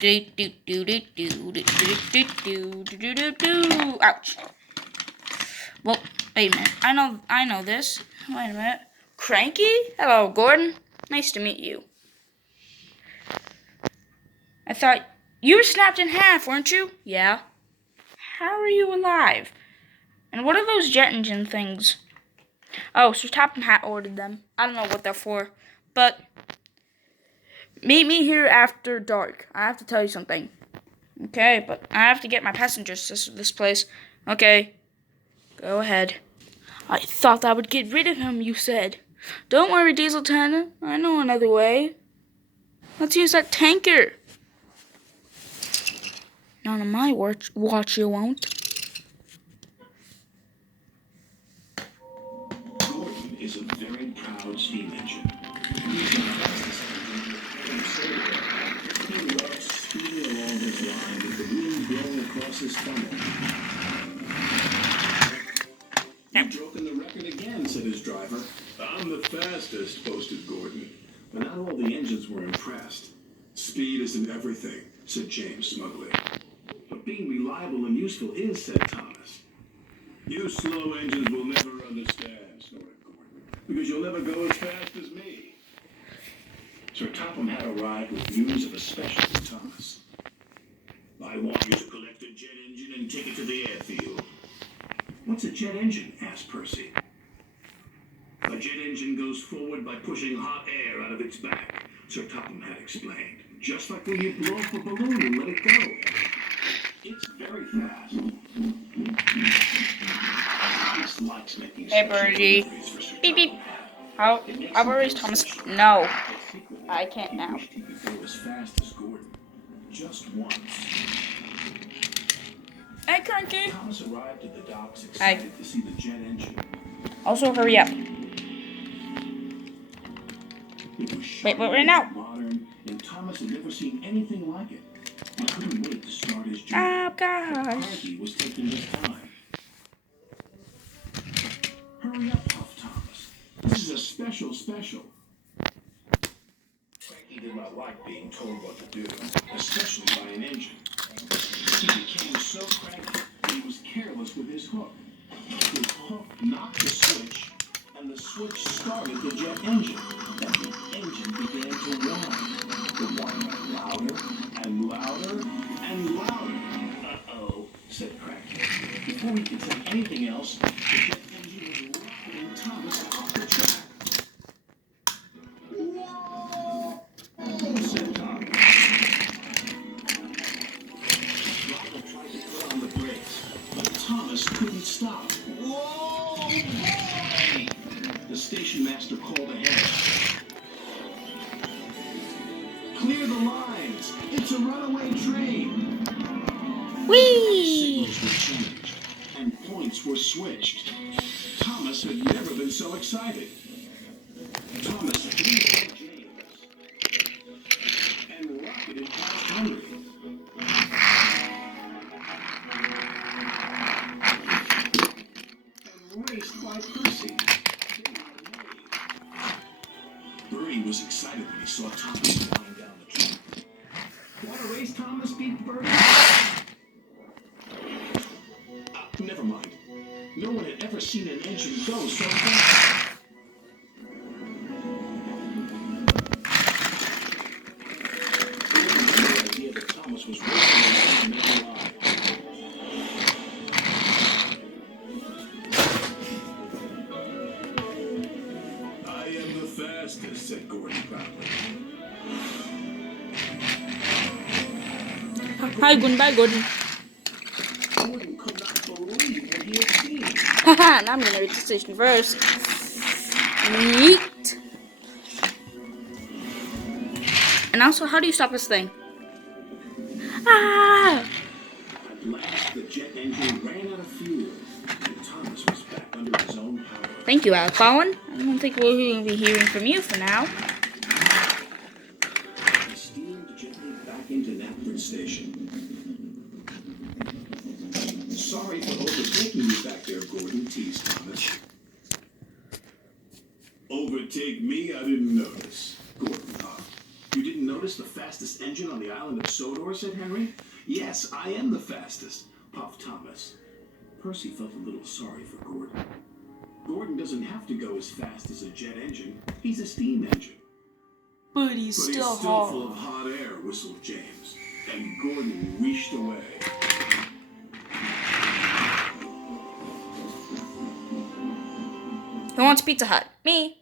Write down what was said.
Ouch. Well, wait a minute. I know this. Wait a minute. Cranky? Hello, Gordon. Nice to meet you. I thought you were snapped in half, weren't you? Yeah. How are you alive? And what are those jet engine things? Oh, Sir Topham Hatt ordered them. I don't know what they're for. But meet me here after dark. I have to tell you something. Okay, but I have to get my passengers to this place. Okay, go ahead. I thought I would get rid of him, you said. Don't worry, Diesel 10. I know another way. Let's use that tanker. Not on my watch you won't. Gordon is a very proud steam engine. He loves speeding along his line with the wind blowing across his funnel. You've broken the record again, said his driver. I'm the fastest, boasted Gordon. But not all the engines were impressed. Speed isn't everything, said James smugly. But being reliable and useful is, said Thomas. You slow engines will never understand, snorted Gordon, because you'll never go as fast as me. Sir Topham had arrived with news of a special for Thomas. I want you to collect a jet engine and take it to the airfield. What's a jet engine? Asked Percy. A jet engine goes forward by pushing hot air out of its back, Sir Topham had explained. Just like when you blow up a balloon and let it go. It's very fast. Hey, Birdie. Beep, beep. How about Thomas? No. I can't now. He could go as fast as Gordon. Just once. Hey, Cranky. Thomas arrived at the docks excited to see the jet engine. Also, hurry up. It was Wait, right now. Modern, and Thomas had never seen anything like it. He couldn't wait to start his journey. Oh, gosh. Frankie was taking his time. Hurry up, Puff Thomas. This is a special. Frankie did not like being told what to do, especially by an engine. He became so cranky that he was careless with his hook. His hook knocked the switch, and the switch started the jet engine. And the engine began to whine. The whine got louder and louder and louder. Uh-oh, said Crackhead. Before he could say anything else, the jet engine was rocketing Thomas off the track. Whoa! Said Thomas. The driver tried to put on the brakes, but Thomas couldn't stop. Whoa! Boy! The station master called ahead. Clear the lines! It's a runaway train! Whee! Signals were changed, and points were switched. Thomas had never been so excited. Thomas flew over James and rocketed past Henry. And raced by Percy. Bertie was excited when he saw Thomas flying down the track. Want to race, Thomas? Beat Bertie? Never mind. No one had ever seen an engine go so fast. The idea that Thomas was racing around made him lie. I am the fastest, said Gordon proudly. Hi, goodbye, Gordon. Gordon could not believe what he had seen. Haha, now I'm gonna reach the station first. Yeet. And also, how do you stop this thing? Ah! At last, the jet engine ran out of fuel, and Thomas was back under his own power. Thank you, Alec Baldwin. I don't think we'll be hearing from you for now. He steamed gently back into Knapford Station. Sorry for overtaking you back there, Gordon, teased Thomas. Overtake me? I didn't notice. Gordon thought. You didn't notice the fastest engine on the island of Sodor? Said Henry. Yes, I am the fastest, puffed Thomas. Percy felt a little sorry for Gordon. Gordon doesn't have to go as fast as a jet engine. He's a steam engine. But he's But still he's still hot. full of hot air, whistled James. And Gordon wheeshed away. Who wants Pizza Hut? Me.